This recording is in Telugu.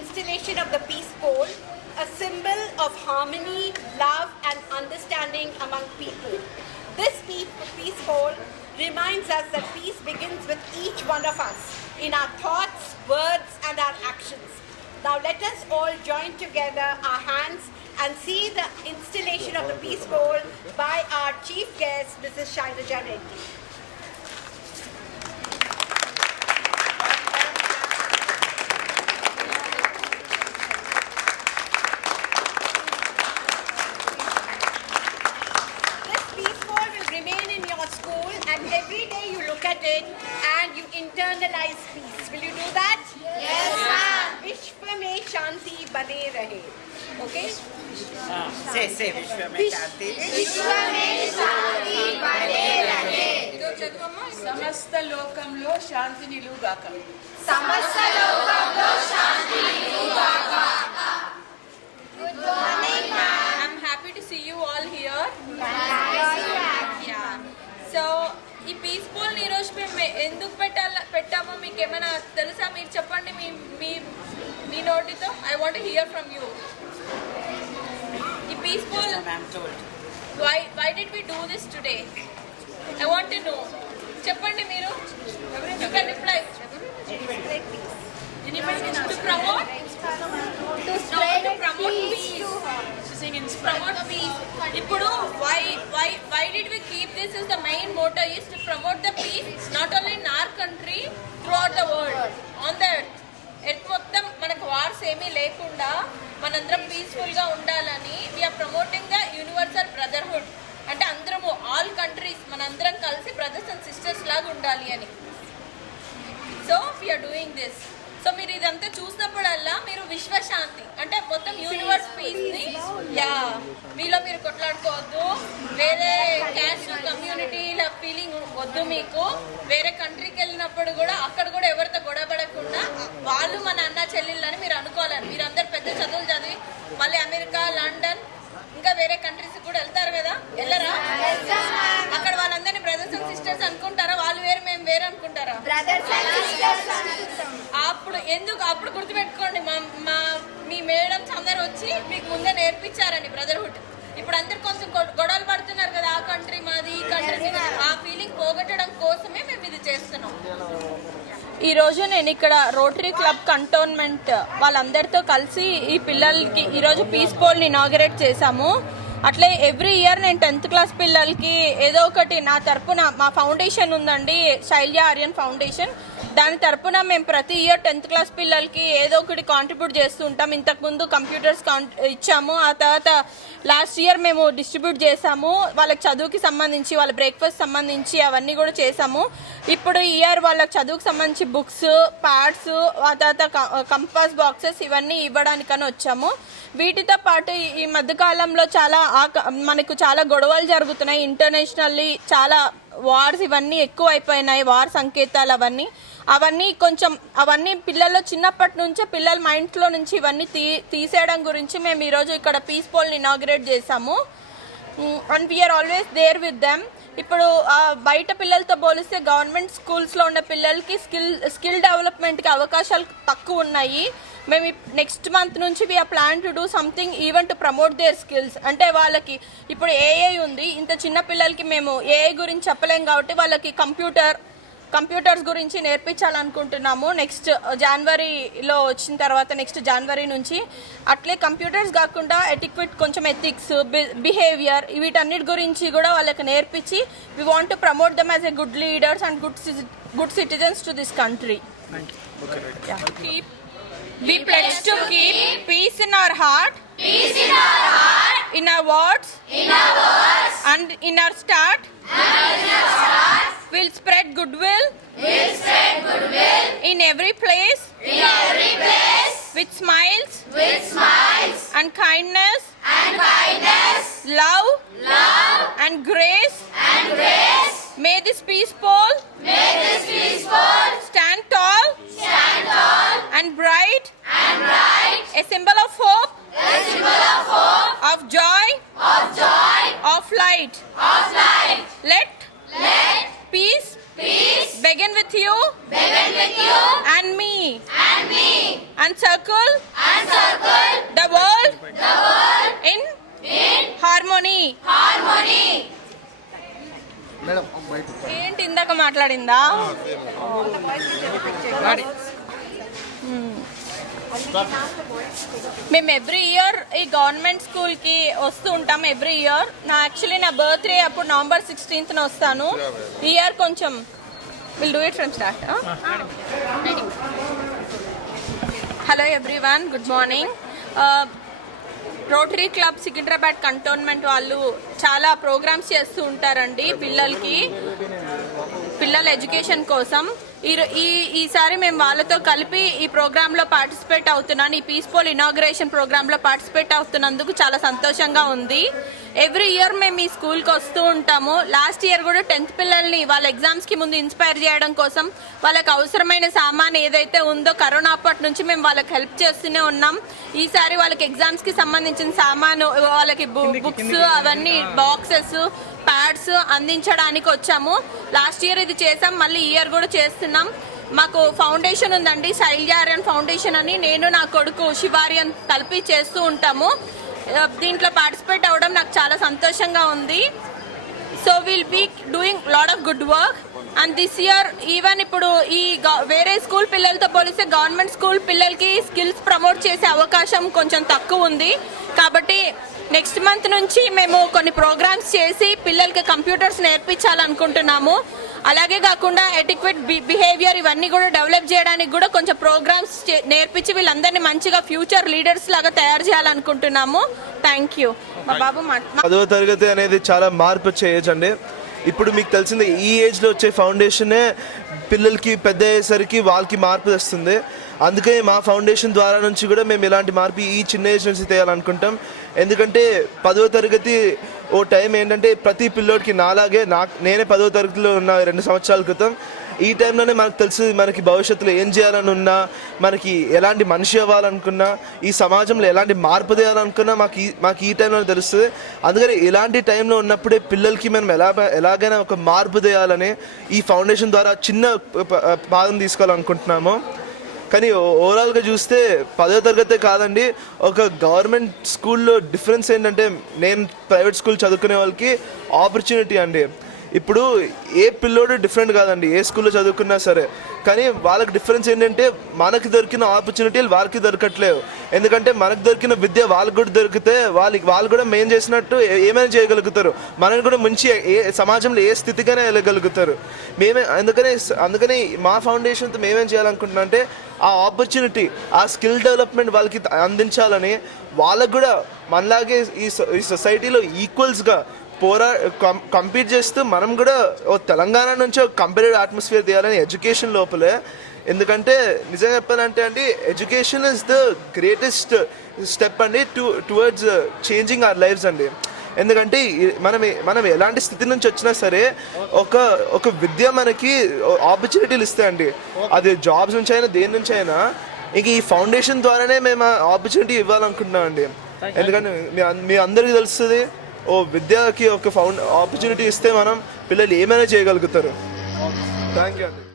installation of the peace pole, a symbol of harmony, love, and understanding among people. This peace pole reminds us that peace begins with each one of us in our thoughts, words, and our actions. Now let us all join together our hands and see the installation of the peace pole by our chief guest, Mrs. Shailaja Reddy. बने रहे. Okay? से से विश्व में शांति సమస్త లోకంలో శాంతి నిలుగాక I'm happy to see you all here. Yeah. So ఈ పీస్ పోల్ ఈ రోజు మేము ఎందుకు పెట్టాల పెట్టామో మీకు ఏమైనా తెలుసా మీరు చెప్పండి మీ మీ మీ నోటితో I want hear from you peaceful why why did we do this today i want to know చెప్పండి మీరు you can reply to promote to spread to promote peace promote peace ఇప్పుడు why why why did we keep this is the main motto is to promote the వద్దు మీకు. వేరే కంట్రీకి వెళ్ళినప్పుడు కూడా అక్కడ కూడా ఎవరితో గొడవ పడకుండా వాళ్ళు మన అన్న చెల్లెళ్ళని మీరు అనుకోవాలని. మీరు అందరు పెద్ద చదువులు చదివి మళ్ళీ అమెరికా లండన్ ఇంకా వేరే కంట్రీస్ కూడా వెళ్తారు కదా? వెళ్ళరా? అక్కడ వాళ్ళందరినీ బ్రదర్స్ అండ్ సిస్టర్స్ అనుకుంటారా? వాళ్ళు వేరు మేము వేరు అనుకుంటారా? అప్పుడు ఎందుకు? అప్పుడు గుర్తుపెట్టుకోండి. మా మా మీ మేడమ్స్ అందరు వచ్చి మీకు ముందే నేర్పించారండి బ్రదర్హుడ్ ఇప్పుడు అందరు కొంచెం గొడవలు పడుతున్నారు కదా ఆ కంట్రీ మాది ఈ కంట్రీ ఆ ఫీలింగ్ పోగొట్టడం కోసమే మేము ఇది చేస్తున్నాం ఈరోజు నేను ఇక్కడ రోటరీ క్లబ్ కంటోన్మెంట్ వాళ్ళందరితో కలిసి ఈ పిల్లలకి ఈరోజు పీస్ పోల్ని ఇనాగరేట్ చేశాము. అట్లే ఎవ్రీ ఇయర్ నేను టెన్త్ క్లాస్ పిల్లలకి ఏదో ఒకటి నా తరపున మా ఫౌండేషన్ ఉందండి శైల్య ఆర్యన్ ఫౌండేషన్ దాని తరపున మేము ప్రతి ఇయర్ టెన్త్ క్లాస్ పిల్లలకి ఏదో ఒకటి కాంట్రిబ్యూట్ చేస్తూ ఉంటాం. ఇంతకుముందు కంప్యూటర్స్ ఇచ్చాము. ఆ తర్వాత లాస్ట్ ఇయర్ మేము డిస్ట్రిబ్యూట్ చేసాము వాళ్ళకి చదువుకి సంబంధించి వాళ్ళ బ్రేక్ఫాస్ట్ సంబంధించి అవన్నీ కూడా చేసాము ఇప్పుడు ఇయర్ వాళ్ళకి చదువుకు సంబంధించి బుక్స్ ప్యాడ్స్ ఆ తర్వాత కంపాస్ బాక్సెస్ ఇవన్నీ ఇవ్వడానికని వచ్చాము. వీటితో పాటు ఈ- మధ్యకాలంలో చాలా ఆక- మనకు చాలా గొడవలు జరుగుతున్నాయి. ఇంటర్నేషనల్లీ చాలా వార్స్ ఇవన్నీ ఎక్కువ అయిపోయినాయి వార్ సంకేతాలు అవన్నీ. అవన్నీ కొంచెం అవన్నీ పిల్లల్లో చిన్నప్పటి నుంచే పిల్లల మైండ్లో నుంచి ఇవన్నీ తీ తీసేయడం గురించి మేము ఈరోజు ఇక్కడ పీస్ పోల్ని ఇనాగ్రేట్ చేసాము and we are always there with them ఇప్పుడు బయట పిల్లలతో పోలిస్తే గవర్నమెంట్ స్కూల్స్లో ఉన్న పిల్లలకి స్కిల్ స్కిల్ డెవలప్మెంట్కి అవకాశాలు తక్కువ ఉన్నాయి. మేము నెక్స్ట్ మంత్ నుంచి we are plan to do something even to promote their skills అంటే వాళ్ళకి ఇప్పుడు ఏఐ ఉంది. ఇంత చిన్న పిల్లలకి మేము ఏఐ గురించి చెప్పలేం కాబట్టి వాళ్ళకి కంప్యూటర్ కంప్యూటర్స్ గురించి నేర్పించాలనుకుంటున్నాము నెక్స్ట్ జనవరిలో వచ్చిన తర్వాత నెక్స్ట్ జనవరి నుంచి అట్లే కంప్యూటర్స్ కాకుండా ఎటిక్విట్ కొంచెం ఎథిక్స్ బిహేవియర్ వీటన్నిటి గురించి కూడా వాళ్ళకి నేర్పించి we want to promote them as a good leaders and good good citizens to this country We pledge to keep peace in our heart, in our words, and in our start. will spread goodwill, will spread goodwill. In every place, in every place, with smiles, with smiles, and kindness, and kindness, love, love, and grace, and grace. May this peaceful, may this peaceful, stand tall, stand tall, and bright, and bright, a symbol of hope, a symbol of hope, of joy, of joy, of light, of light. Circle and circle the world. The world. In. In. Harmony. Harmony. ఏంటి ఇందాక మాట్లాడిందా? మేము ఎవ్రీ ఇయర్ ఈ గవర్నమెంట్ స్కూల్కి వస్తూ ఉంటాం ఎవ్రీ ఇయర్ నా యాక్చువల్లీ నా బర్త్డే అప్పుడు నవంబర్ సిక్స్టీన్త్న వస్తాను. ఈ ఇయర్ కొంచెం. Will do it from start hello everyone good morning rotary club Secunderabad cantonment వాళ్ళు చాలా ప్రోగ్రామ్స్ చేస్తూ ఉంటారండి పిల్లలకి. పిల్లల ఎడ్యుకేషన్ కోసం. ఈ ఈ ఈసారి మేము వాళ్ళతో కలిపి ఈ ప్రోగ్రాంలో పార్టిసిపేట్ అవుతున్నాను. ఈ పీస్ఫుల్ ఇనాగ్రేషన్ ప్రోగ్రాంలో పార్టిసిపేట్ అవుతున్నందుకు చాలా సంతోషంగా ఉంది. ఎవ్రీ ఇయర్ మేము ఈ స్కూల్కి వస్తూ ఉంటాము. లాస్ట్ ఇయర్ కూడా టెన్త్ పిల్లల్ని వాళ్ళ ఎగ్జామ్స్కి ముందు ఇన్స్పైర్ చేయడం కోసం వాళ్ళకి అవసరమైన సామాన్ ఏదైతే ఉందో కరోనా అప్పటి నుంచి మేము వాళ్ళకి హెల్ప్ చేస్తూనే ఉన్నాం. ఈసారి వాళ్ళకి ఎగ్జామ్స్కి సంబంధించిన సామాను వాళ్ళకి బుక్స్ అవన్నీ బాక్సెస్ ప్యాడ్స్ అందించడానికి వచ్చాము. లాస్ట్ ఇయర్ ఇది చేసాం మళ్ళీ ఇయర్ కూడా చేస్తున్నాం. మాకు ఫౌండేషన్ ఉందండి శైల్యార్యన్ ఫౌండేషన్ అని. నేను నా కొడుకు శివార్యన్ కలిపి చేస్తూ ఉంటాము. దీంట్లో పార్టిసిపేట్ అవ్వడం నాకు చాలా సంతోషంగా ఉంది. So will be doing lot of good work and this year even ఇప్పుడు ఈ వేరే స్కూల్ పిల్లలతో పోలిస్తే గవర్నమెంట్ స్కూల్ పిల్లలకి స్కిల్స్ ప్రమోట్ చేసే అవకాశం కొంచెం తక్కువ ఉంది. కాబట్టి నెక్స్ట్ మంత్ నుంచి మేము కొన్ని ప్రోగ్రామ్స్ చేసి పిల్లలకి కంప్యూటర్స్ నేర్పించాలనుకుంటున్నాము. అలాగే కాకుండా ఎటిక్వేట్ బిహేవియర్ ఇవన్నీ కూడా డెవలప్ చేయడానికి కూడా కొంచెం ప్రోగ్రామ్స్ నేర్పించి వీళ్ళందరినీ మంచిగా ఫ్యూచర్ లీడర్స్ లాగా తయారు చేయాలనుకుంటున్నాము. థ్యాంక్ యూ మా బాబు మా పదవ తరగతి అనేది చాలా మార్పు వచ్చే ఏజ్ అండి ఇప్పుడు మీకు తెలిసిందే ఈ ఏజ్లో వచ్చే ఫౌండేషనే పిల్లలకి పెద్ద అయ్యేసరికి వాళ్ళకి మార్పు తెస్తుంది. అందుకే మా ఫౌండేషన్ ద్వారా నుంచి కూడా మేము ఇలాంటి మార్పు ఈ చిన్న ఏజ్ నుంచి తేయాలనుకుంటాం. ఎందుకంటే పదవ తరగతి ఓ టైం ఏంటంటే ప్రతి పిల్లోడికి నాలాగే నా నేనే పదవ తరగతిలో ఉన్న రెండు సంవత్సరాల క్రితం. ఈ టైంలోనే మనకు తెలుసు మనకి భవిష్యత్తులో ఏం చేయాలని ఉన్నా మనకి ఎలాంటి మనిషి అవ్వాలనుకున్నా ఈ సమాజంలో ఎలాంటి మార్పు తేయాలనుకున్నా మాకు ఈ మాకు ఈ టైంలో తెలుస్తుంది. అందుకని ఇలాంటి టైంలో ఉన్నప్పుడే పిల్లలకి మనం ఎలా ఎలాగైనా ఒక మార్పు తేయాలని ఈ ఫౌండేషన్ ద్వారా చిన్న పాదం తీసుకోవాలనుకుంటున్నాము. కానీ ఓవరాల్గా చూస్తే పదో తరగతే కాదండి ఒక గవర్నమెంట్ స్కూల్లో డిఫరెన్స్ ఏంటంటే నేను ప్రైవేట్ స్కూల్ చదువుకునే వాళ్ళకి ఆపర్చునిటీ అండి. ఇప్పుడు ఏ పిల్లోడు డిఫరెంట్ కాదండి. ఏ స్కూల్లో చదువుకున్నా సరే. కానీ వాళ్ళకి డిఫరెన్స్ ఏంటంటే మనకి దొరికిన ఆపర్చునిటీలు వాళ్ళకి దొరకట్లేవు ఎందుకంటే మనకు దొరికిన విద్య వాళ్ళకి కూడా దొరికితే వాళ్ళకి వాళ్ళు కూడా మేం చేసినట్టు ఏమైనా చేయగలుగుతారు. మనని కూడా మంచి ఏ సమాజంలో ఏ స్థితికైనా వెళ్ళగలుగుతారు. మేమే అందుకనే అందుకని మా ఫౌండేషన్తో మేమేం చేయాలనుకుంటున్నాం అంటే ఆ ఆపర్చునిటీ ఆ స్కిల్ డెవలప్మెంట్ వాళ్ళకి అందించాలని వాళ్ళకు కూడా మనలాగే ఈ సొ- ఈ సొసైటీలో ఈక్వల్స్గా పోరా కంపీట్ చేస్తూ మనం కూడా ఓ తెలంగాణ నుంచి ఒక కంపేటివ్ అట్మాస్ఫియర్ తీయాలని ఎడ్యుకేషన్ లోపలే. ఎందుకంటే నిజంగా చెప్పాలంటే అండి education is the greatest step అండి to towards changing our lives అండి. ఎందుకంటే మనం మనం ఎలాంటి స్థితి నుంచి వచ్చినా సరే ఒక ఒక విద్య మనకి ఆపర్చునిటీలు ఇస్తాయండి. అది జాబ్స్ నుంచి అయినా దేని నుంచి అయినా ఇంక ఈ ఫౌండేషన్ ద్వారానే మేము ఆపర్చునిటీ ఇవ్వాలనుకుంటున్నాం అండి ఎందుకంటే మీ అందరికీ తెలుస్తుంది. ఓ విద్యకి ఒక ఫౌండ్ ఆపర్చునిటీ ఇస్తే మనం పిల్లలు ఏమైనా చేయగలుగుతారు. థ్యాంక్ యూ అండి.